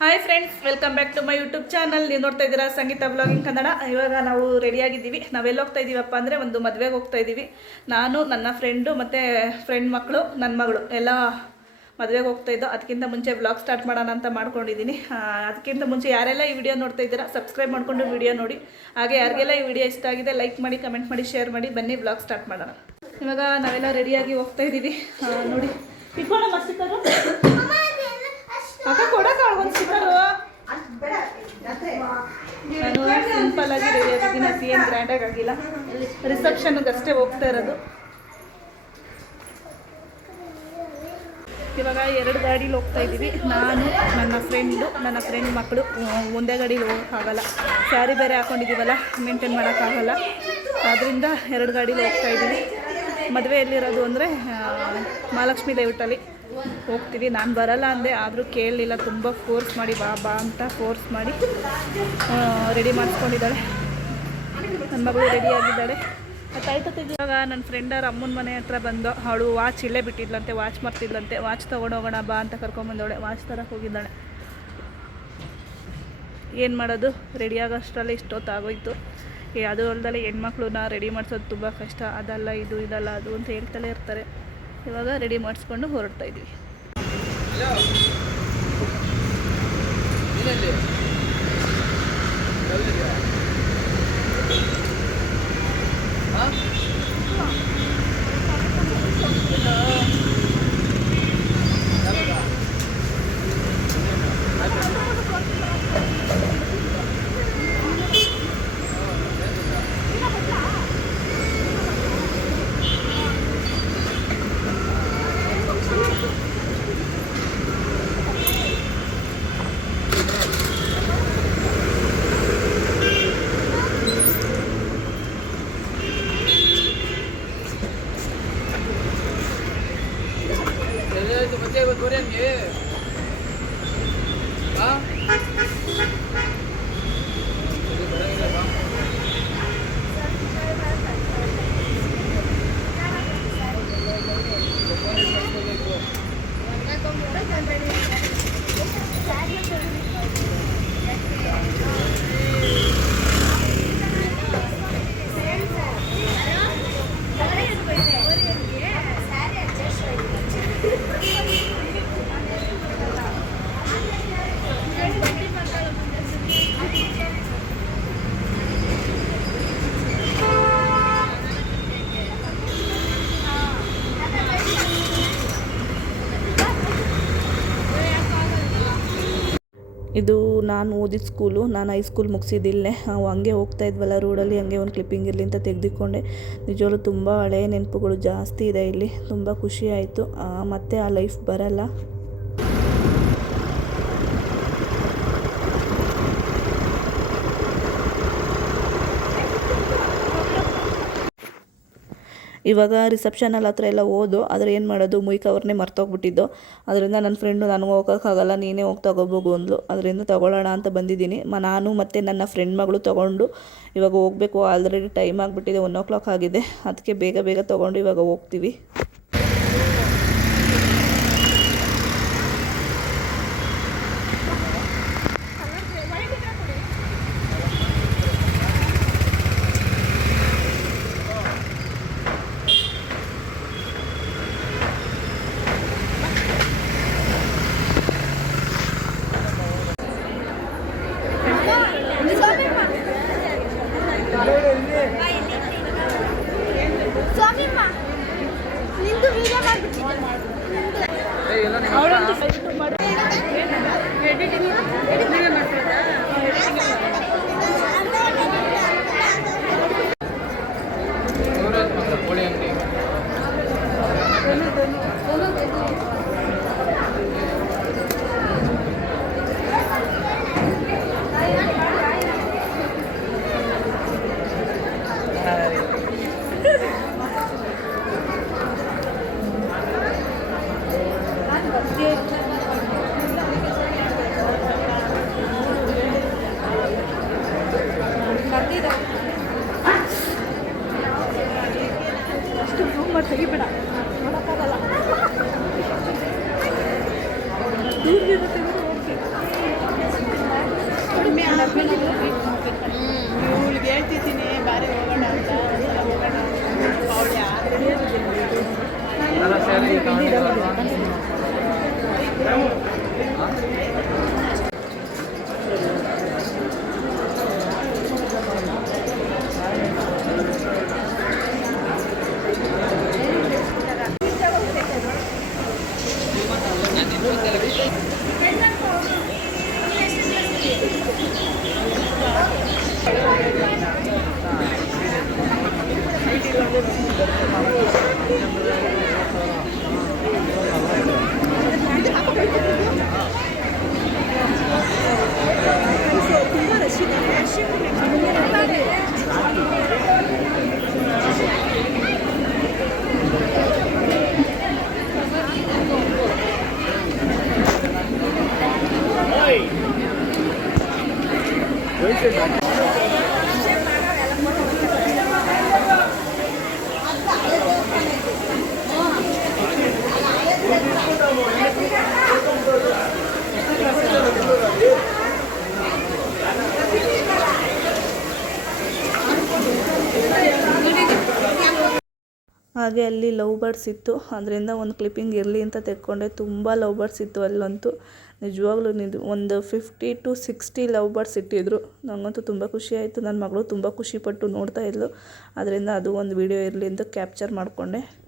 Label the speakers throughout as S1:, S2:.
S1: Hi friends welcome back to my YouTube channel ನೀವು ನೋಡ್ತಾ ಇದ್ದೀರಾ ಸಂಗೀತ ಬ್ಲಾಗಿಂಗ್ ಕನ್ನಡ. ಇವಾಗ ನಾವು ರೆಡಿಯಾಗಿದ್ದೀವಿ ನಾವೆಲ್ಲಿ ಹೋಗ್ತಾ ಇದ್ದೀವಪ್ಪ ಅಂದರೆ ಒಂದು ಮದುವೆಗೆ ಹೋಗ್ತಾ ಇದ್ದೀವಿ ನಾನು, ನನ್ನ ಫ್ರೆಂಡು ಮತ್ತು ಫ್ರೆಂಡ್ ಮಕ್ಕಳು ನನ್ನ ಮಗಳು. ಎಲ್ಲ ಮದುವೆಗೆ ಹೋಗ್ತಾ ಇದ್ದೋ ಅದಕ್ಕಿಂತ ಮುಂಚೆ ಬ್ಲಾಗ್ ಸ್ಟಾರ್ಟ್ ಮಾಡೋಣ ಅಂತ ಮಾಡ್ಕೊಂಡಿದ್ದೀನಿ. ಅದಕ್ಕಿಂತ ಮುಂಚೆ ಯಾರೆಲ್ಲ ಈ ವಿಡಿಯೋ ನೋಡ್ತಾ ಇದ್ದೀರಾ ಸಬ್ಸ್ಕ್ರೈಬ್ ಮಾಡಿಕೊಂಡು ವಿಡಿಯೋ ನೋಡಿ. ಹಾಗೆ ಯಾರಿಗೆಲ್ಲ ಈ ವಿಡಿಯೋ ಇಷ್ಟ ಆಗಿದೆ ಲೈಕ್ ಮಾಡಿ ಕಮೆಂಟ್ ಮಾಡಿ ಶೇರ್ ಮಾಡಿ, ಬನ್ನಿ ಬ್ಲಾಗ್ ಸ್ಟಾರ್ಟ್ ಮಾಡೋಣ. ಇವಾಗ ನಾವೆಲ್ಲ ರೆಡಿಯಾಗಿ ಹೋಗ್ತಾ ಇದ್ದೀವಿ ನೋಡಿ. ಇಟ್ಕೊಳ್ಳೋ ಮಸ್ತಿಕರು. ಸಿಂಪಲ್ ಆಗಿ ರೆಡಿ ಏನು ಗ್ರ್ಯಾಂಡಾಗಿ ಆಗಿಲ್ಲ. ರಿಸೆಪ್ಷನ್ಗೆ ಅಷ್ಟೇ ಹೋಗ್ತಾ ಇರೋದು. ಇವಾಗ ಎರಡು ಗಾಡೀಲಿ ಹೋಗ್ತಾ ಇದ್ದೀವಿ. ನಾನು, ನನ್ನ ಫ್ರೆಂಡು ನನ್ನ ಫ್ರೆಂಡ್ ಮಕ್ಕಳು ಒಂದೇ ಗಾಡೀಲಿ ಹೋಗೋಕ್ಕಾಗಲ್ಲ ಸ್ಯಾರಿ ಬೇರೆ ಹಾಕೊಂಡಿದ್ದೀವಲ್ಲ ಮೇಂಟೈನ್ ಮಾಡೋಕ್ಕಾಗಲ್ಲ ಆದ್ದರಿಂದ ಎರಡು ಗಾಡೀಲಿ ಹೋಗ್ತಾ ಇದ್ದೀವಿ. ಮದುವೆಯಲ್ಲಿರೋದು ಅಂದರೆ ಮಹಾಲಕ್ಷ್ಮಿ ಲೇಔಟಲ್ಲಿ ಹೋಗ್ತೀವಿ. ನಾನು ಬರಲ್ಲ ಅಂದೆ, ಆದರೂ ಕೇಳಲಿಲ್ಲ. ತುಂಬ ಫೋರ್ಸ್ ಮಾಡಿ, ಬಾ ಬಾ ಅಂತ ಫೋರ್ಸ್ ಮಾಡಿ ರೆಡಿ ಮಾಡಿಸ್ಕೊಂಡಿದ್ದಾಳೆ. ನನ್ನ ಮಗಳು ರೆಡಿ ಆಗಿದ್ದಾಳೆ. ಆಯ್ತು ಇವಾಗ ನನ್ನ ಫ್ರೆಂಡರ ಅಮ್ಮನ ಮನೆ ಹತ್ರ ಬಂದು, ಅವಳು ವಾಚ್ ಇಲ್ಲೇ ಬಿಟ್ಟಿದ್ಲಂತೆ ವಾಚ್ ಮರ್ತಿದ್ಲಂತೆ ವಾಚ್ ತೊಗೊಂಡೋಗೋಣ ಬಾ ಅಂತ ಕರ್ಕೊಂಬಂದವಳೆ ವಾಚ್ ತರಕ್ಕೆ ಹೋಗಿದ್ದಾಳೆ. ಏನು ಮಾಡೋದು? ರೆಡಿ ಆಗೋಷ್ಟರಲ್ಲಿ ಇಷ್ಟೊತ್ತಾಗೋಯ್ತು. ಏ, ಅದು ಅಲ್ದಲೆ ಹೆಣ್ಮಕ್ಳನ್ನ ರೆಡಿ ಮಾಡಿಸೋದು ತುಂಬ ಕಷ್ಟ. ಅದಲ್ಲ, ಇದು, ಇದಲ್ಲ, ಅದು ಅಂತ ಹೇಳ್ತಲೇ ಇರ್ತಾರೆ. ಇವಾಗ ರೆಡಿ ಮಾಡಿಸ್ಕೊಂಡು ಹೊರಡ್ತಾ ಇದ್ದೀವಿ
S2: Huh?
S1: ಇದು ನಾನು ಓದಿದ ಸ್ಕೂಲು, ನಾನು ಹೈಸ್ಕೂಲ್ ಮುಗಿಸಿದ್ದಿಲ್ಲೇ. ನಾವು ಹಂಗೆ ಹೋಗ್ತಾ ಇದ್ವಲ್ಲ ರೋಡಲ್ಲಿ ಹಂಗೆ ಒಂದು ಕ್ಲಿಪ್ಪಿಂಗ್ ಇರಲಿ ಅಂತ ತೆಗೆದುಕೊಂಡೆ. ನಿಜವಾಗ್ಲೂ ತುಂಬ ಹಳೆಯ ನೆನಪುಗಳು ಜಾಸ್ತಿ ಇದೆ ಇಲ್ಲಿ. ತುಂಬ ಖುಷಿ ಆಯಿತು. ಮತ್ತೆ ಆ ಲೈಫ್ ಬರಲ್ಲ. ಇವಾಗ ರಿಸೆಪ್ಷನಲ್ಲಿ ಹತ್ರ ಎಲ್ಲ ಓದು, ಆದರೆ ಏನು ಮಾಡೋದು ಮುಯ್ ಕವರ್ನೇ ಮರ್ತೋಗ್ಬಿಟ್ಟಿದ್ದು. ಅದರಿಂದ ನನ್ನ ಫ್ರೆಂಡು ನನಗೆ ಹೋಗೋಕ್ಕಾಗಲ್ಲ, ನೀನೇ ಹೋಗಿ ತೊಗೋಬೋದು ಅಂದ್ಲು. ಅದರಿಂದ ತೊಗೊಳ್ಳೋಣ ಅಂತ ಬಂದಿದ್ದೀನಿ. ಮ, ನಾನು ಮತ್ತು ನನ್ನ ಫ್ರೆಂಡ್ ಮಗಳು ತೊಗೊಂಡು ಇವಾಗ ಹೋಗಬೇಕು. ಆಲ್ರೆಡಿ ಟೈಮ್ ಆಗಿಬಿಟ್ಟಿದೆ ಒನ್ ಓ ಕ್ಲಾಕ್ ಆಗಿದೆ. ಅದಕ್ಕೆ ಬೇಗ ಬೇಗ ತೊಗೊಂಡು ಇವಾಗ ಹೋಗ್ತೀವಿ.
S2: Thank you.
S1: ಹಾಗೆ ಅಲ್ಲಿ ಲವ್ ಬರ್ಡ್ಸ್ ಇತ್ತು. ಅದರಿಂದ ಒಂದು ಕ್ಲಿಪ್ಪಿಂಗ್ ಇರಲಿ ಅಂತ ತೆಕ್ಕೊಂಡೆ. ತುಂಬ ಲವ್ ಬರ್ಡ್ಸ್ ಇತ್ತು ಅಲ್ಲಂತೂ. ನಿಜವಾಗ್ಲೂ ನಿಂದು ಒಂದು fifty to sixty love birds ಇಟ್ಟಿದ್ರು. ನನಗಂತೂ ತುಂಬ ಖುಷಿ ಆಯಿತು. ನನ್ನ ಮಗಳು ತುಂಬ ಖುಷಿಪಟ್ಟು ನೋಡ್ತಾ ಇದ್ಲು. ಅದರಿಂದ ಅದು ಒಂದು ವೀಡಿಯೋ ಇರಲಿ ಅಂತ ಕ್ಯಾಪ್ಚರ್ ಮಾಡಿಕೊಂಡೆ.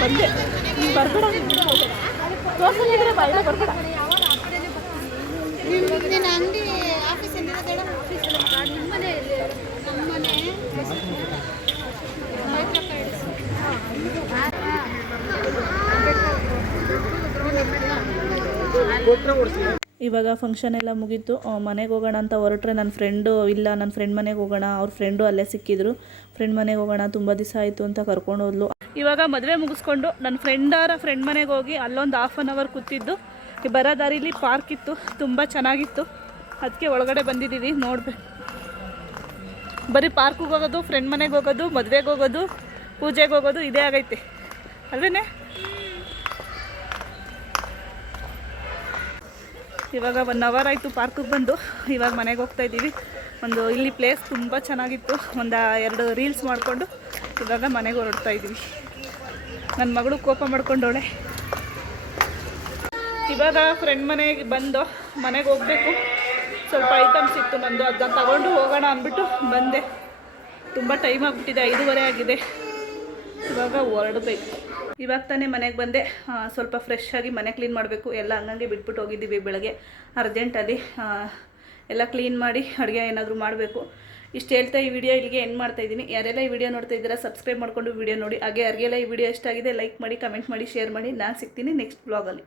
S1: ಬಂದೆ. ಬರ್ಬೇಡ. ತೋರ್ಸಂಗಿದ್ರೆ ಬಾಯಿಲ್ಲ ಬರ್ಬೇಡ.
S3: ನಿನ್ನ ಅಂಗಡಿ ಆಫೀಸ್ ಆಫೀಸ್ ನಿಮ್ಮನೆ ನಮ್ಮನೆ
S1: ಇವಾಗ ಫಂಕ್ಷನ್ ಎಲ್ಲ ಮುಗೀತು. ಮನೆಗೆ ಹೋಗೋಣ ಅಂತ ಹೊರಟ್ರೆ ನನ್ನ ಫ್ರೆಂಡು ಇಲ್ಲ ನನ್ನ ಫ್ರೆಂಡ್ ಮನೆಗೆ ಹೋಗೋಣ. ಅವ್ರ ಫ್ರೆಂಡು ಅಲ್ಲೇ ಸಿಕ್ಕಿದ್ರು. ಫ್ರೆಂಡ್ ಮನೆಗೆ ಹೋಗೋಣ, ತುಂಬ ದಿವಸ ಆಯಿತು ಅಂತ ಕರ್ಕೊಂಡು ಹೋದ್ಲು. ಇವಾಗ ಮದುವೆ ಮುಗಿಸ್ಕೊಂಡು ನನ್ನ ಫ್ರೆಂಡರ ಫ್ರೆಂಡ್ ಮನೆಗೆ ಹೋಗಿ ಅಲ್ಲೊಂದು ಹಾಫ್ ಆನ್ ಅವರ್ ಕೂತಿದ್ದು. ಬರೋ ದಾರಿಲಿ ಪಾರ್ಕ್ ಇತ್ತು, ತುಂಬ ಚೆನ್ನಾಗಿತ್ತು. ಅದಕ್ಕೆ ಒಳಗಡೆ ಬಂದಿದ್ದೀವಿ ನೋಡ್ಬೇಕು. ಬರೀ ಪಾರ್ಕಿಗೆ ಹೋಗೋದು ಫ್ರೆಂಡ್ ಮನೆಗೆ ಹೋಗೋದು, ಮದುವೆಗೆ ಹೋಗೋದು, ಪೂಜೆಗೆ ಹೋಗೋದು, ಇದೇ ಆಗೈತೆ. ಅಲ್ವೇನೆ? ಇವಾಗ ಒನ್ ಅವರ್ ಆಯಿತು ಪಾರ್ಕಿಗೆ ಬಂದು. ಇವಾಗ ಮನೆಗೆ ಹೋಗ್ತಾ ಇದ್ದೀವಿ. ಒಂದು ಇಲ್ಲಿ ಪ್ಲೇಸ್ ತುಂಬ ಚೆನ್ನಾಗಿತ್ತು. ಒಂದು ಎರಡು ರೀಲ್ಸ್ ಮಾಡಿಕೊಂಡು ಇವಾಗ ಮನೆಗೆ ಹೊರಡ್ತಾ ಇದ್ದೀವಿ. ನನ್ನ ಮಗಳು ಕೋಪ ಮಾಡ್ಕೊಂಡವಳೆ. ಇವಾಗ ಫ್ರೆಂಡ್ ಮನೆಗೆ ಬಂದು ಮನೆಗೆ ಹೋಗಬೇಕು. ಸ್ವಲ್ಪ ಐಟಮ್ಸ್ ಇತ್ತು ನಂದು. ಅದನ್ನ ತಗೊಂಡು ಹೋಗೋಣ ಅಂದ್ಬಿಟ್ಟು ಬಂದೆ. ತುಂಬ ಟೈಮ್ ಆಗಿಬಿಟ್ಟಿದೆ. ಐದೂವರೆ ಆಗಿದೆ. ಇವಾಗ ಹೊರಡಬೇಕು. ಇವಾಗ ತಾನೇ ಮನೆಗೆ ಬಂದೆ. ಸ್ವಲ್ಪ ಫ್ರೆಶ್ ಆಗಿ ಮನೆ ಕ್ಲೀನ್ ಮಾಡಬೇಕು. ಎಲ್ಲ ಹಂಗಂಗೆ ಬಿಟ್ಬಿಟ್ಟು ಹೋಗಿದ್ದೀವಿ ಬೆಳಗ್ಗೆ. ಅರ್ಜೆಂಟಲ್ಲಿ ಎಲ್ಲ ಕ್ಲೀನ್ ಮಾಡಿ ಅಡುಗೆ ಏನಾದರೂ ಮಾಡಬೇಕು. ಇಷ್ಟು ಹೇಳ್ತಾ ಈ ವಿಡಿಯೋ ಇಲ್ಲಿಗೆ ಏನು ಮಾಡ್ತಾ ಇದ್ದೀನಿ. ಯಾರೆಲ್ಲ ಈ ವಿಡಿಯೋ ನೋಡ್ತಾ ಇದ್ದೀರಾ ಸಬ್ಸ್ಕ್ರೈಬ್ ಮಾಡಿಕೊಂಡು ವಿಡಿಯೋ ನೋಡಿ. ಹಾಗೆ ಯಾರಿಗೆಲ್ಲ ಈ ವಿಡಿಯೋ ಇಷ್ಟ ಆಗಿದೆ ಲೈಕ್ ಮಾಡಿ ಕಮೆಂಟ್ ಮಾಡಿ ಶೇರ್ ಮಾಡಿ. ನಾನು ಸಿಗ್ತೀನಿ ನೆಕ್ಸ್ಟ್ ಬ್ಲಾಗಲ್ಲಿ